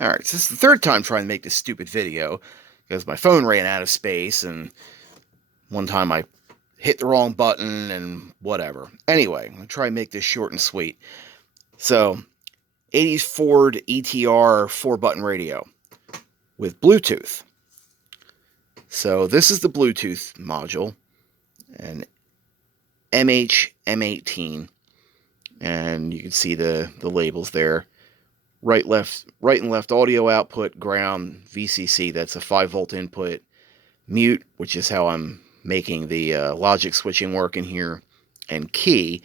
Alright, so this is the third time trying to make this stupid video, because my phone ran out of space, and one time I hit the wrong button, and whatever. Anyway, I'm going to try and make this short and sweet. So, 80s Ford ETR 4-button radio with Bluetooth. So this is the Bluetooth module, and MH-M18, and you can see the labels there. Right and left audio output, ground, VCC, that's a 5-volt input, mute, which is how I'm making the logic switching work in here, and key.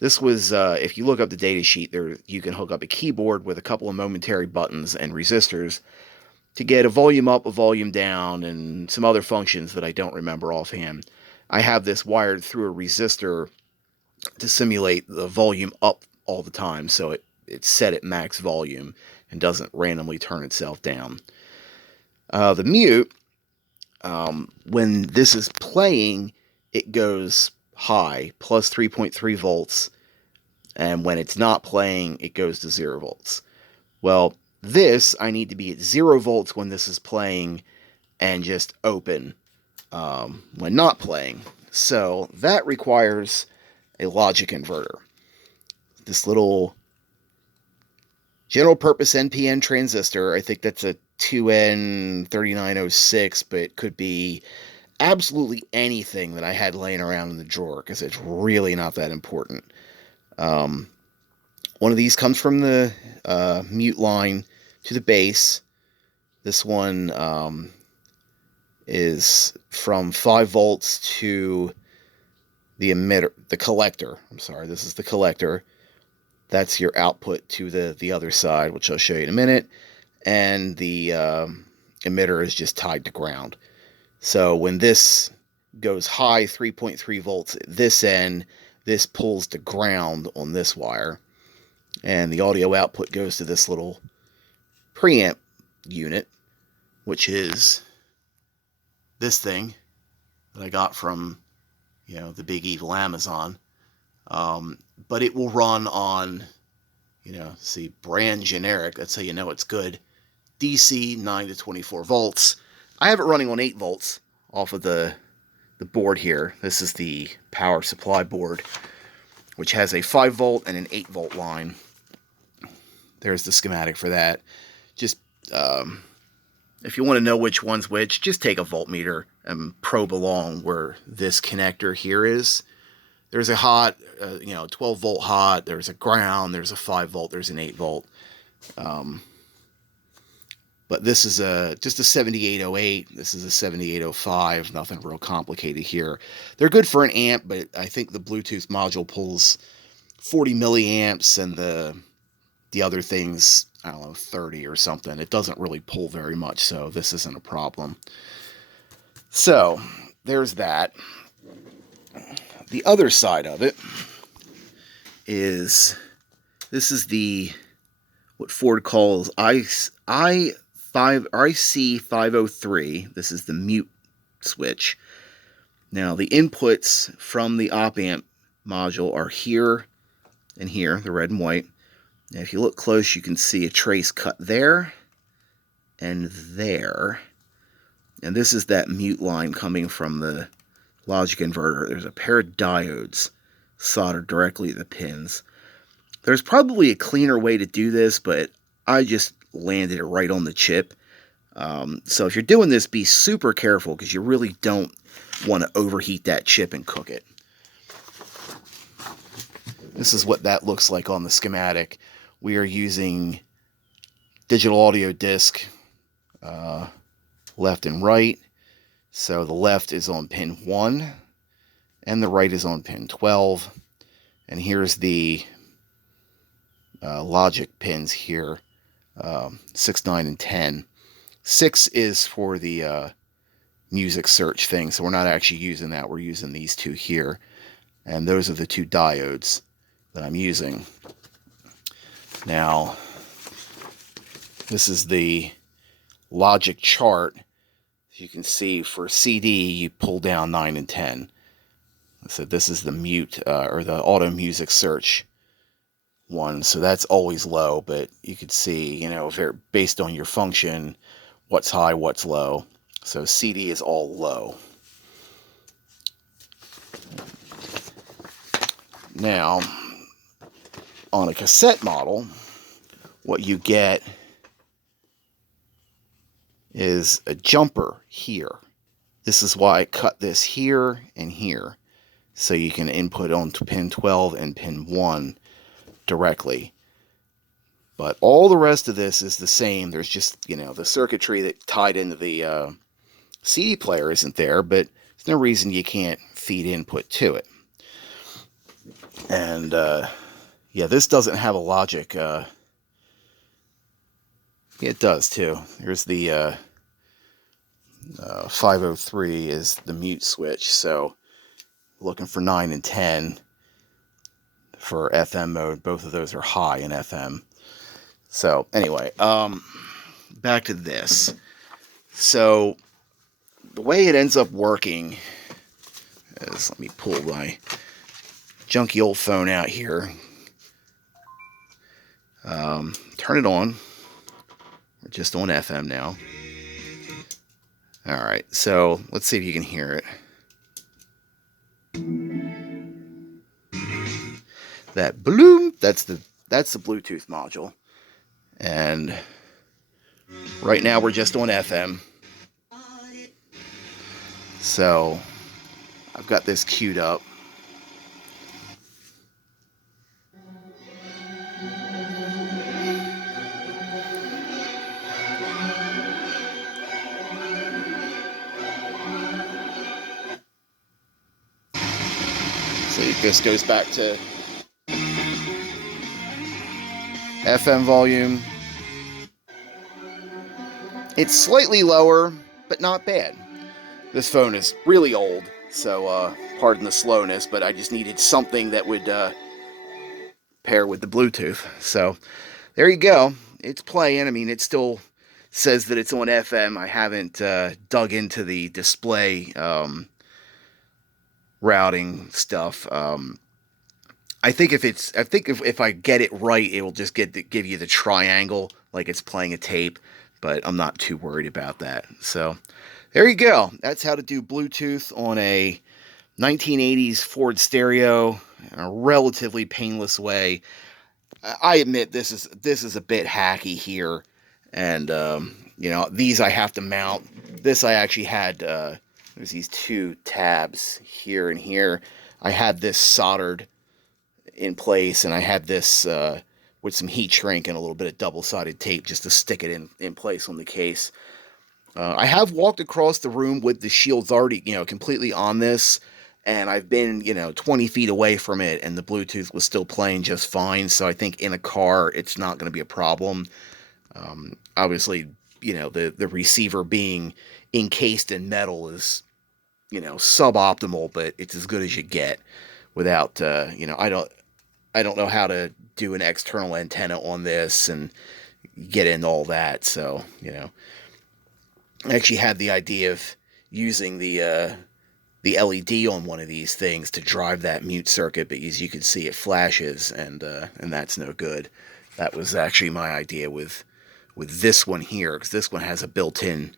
This was, if you look up the data sheet, there you can hook up a keyboard with a couple of momentary buttons and resistors to get a volume up, a volume down, and some other functions that I don't remember offhand. I have this wired through a resistor to simulate the volume up all the time, so it's set at max volume and doesn't randomly turn itself down. The mute, when this is playing, it goes high, plus 3.3 volts, and when it's not playing, it goes to 0 volts. Well, this, I need to be at 0 volts when this is playing, and just open when not playing. So that requires a logic inverter. This little general purpose NPN transistor, I think that's a 2N3906, but it could be absolutely anything that I had laying around in the drawer, because it's really not that important. One of these comes from the mute line to the base. This one is from 5 volts to the emitter, the collector. I'm sorry, this is the collector. That's your output to the other side, which I'll show you in a minute. And the emitter is just tied to ground. So when this goes high, 3.3 volts at this end, this pulls to ground on this wire. And the audio output goes to this little preamp unit, which is this thing that I got from, the big evil Amazon. But it will run on, see, brand generic. That's how you know it's good. DC 9 to 24 volts. I have it running on 8 volts off of the board here. This is the power supply board, which has a 5 volt and an 8 volt line. There's the schematic for that. Just, if you want to know which one's which, just take a voltmeter and probe along where this connector here is. There's a hot, 12 volt hot, there's a ground, there's a 5 volt, there's an 8 volt. But this is just a 7808, this is a 7805, nothing real complicated here. They're good for an amp, but I think the Bluetooth module pulls 40 milliamps, and the other things, I don't know, 30 or something. It doesn't really pull very much, so this isn't a problem. So, there's that. The other side of it is, this is what Ford calls IC503. This is the mute switch. Now, the inputs from the op-amp module are here and here, the red and white. Now, if you look close, you can see a trace cut there and there. And this is that mute line coming from the logic inverter. There's a pair of diodes soldered directly to the pins. There's probably a cleaner way to do this, but I just landed it right on the chip. So if you're doing this, be super careful, because you really don't want to overheat that chip and cook it. This is what that looks like on the schematic. We are using digital audio disc, left and right. So the left is on pin 1, and the right is on pin 12. And here's the logic pins here, 6, 9, and 10. 6 is for the music search thing, so we're not actually using that. We're using these two here. And those are the two diodes that I'm using. Now, this is the logic chart. As you can see, for CD, you pull down 9 and 10. So this is the mute, or the auto music search one, so that's always low, but you could see, based on your function, what's high, what's low. So CD is all low. Now, on a cassette model, what you get is a jumper here. This is why I cut this here and here, so you can input on pin 12 and pin 1 directly. But all the rest of this is the same. There's just, the circuitry that tied into the CD player isn't there, but there's no reason you can't feed input to it. And, yeah, this doesn't have a logic. Yeah, it does, too. Here's the 503 is the mute switch, so looking for 9 and 10 for FM mode. Both of those are high in FM. So, anyway, back to this. So, the way it ends up working is, let me pull my junky old phone out here. Turn it on. We're just on FM now. Alright, so let's see if you can hear it. That bloom, that's the Bluetooth module. And right now we're just on FM. So I've got this queued up. So this goes back to FM volume. It's slightly lower, but not bad. This phone is really old, so pardon the slowness, but I just needed something that would pair with the Bluetooth. So there you go. It's playing. I mean, it still says that it's on FM. I haven't dug into the display routing stuff. I think if I get it right, it will just give you the triangle like it's playing a tape. But I'm not too worried about that. So there you go. That's how to do Bluetooth on a 1980s Ford stereo in a relatively painless way. I admit this is a bit hacky here, and these I have to mount. This I actually had. There's these two tabs here and here. I had this soldered in place, and I had this with some heat shrink and a little bit of double-sided tape just to stick it in place on the case. I have walked across the room with the shields already, completely on this, and I've been, 20 feet away from it, and the Bluetooth was still playing just fine. So I think in a car, it's not going to be a problem. Obviously, the receiver being encased in metal is, suboptimal, but it's as good as you get without, I don't know how to do an external antenna on this and get into all that. So, I actually had the idea of using the LED on one of these things to drive that mute circuit, but as you can see, it flashes, and that's no good. That was actually my idea with this one here, because this one has a built-in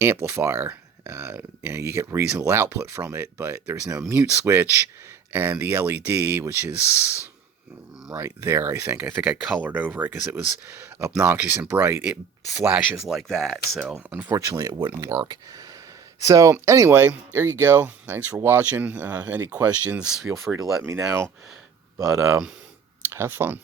amplifier. You get reasonable output from it, but there's no mute switch, and the LED, which is right there, I think I colored over it because it was obnoxious and bright. It flashes like that, so unfortunately it wouldn't work. So anyway, there you go. Thanks for watching. Any questions, feel free to let me know. But have fun.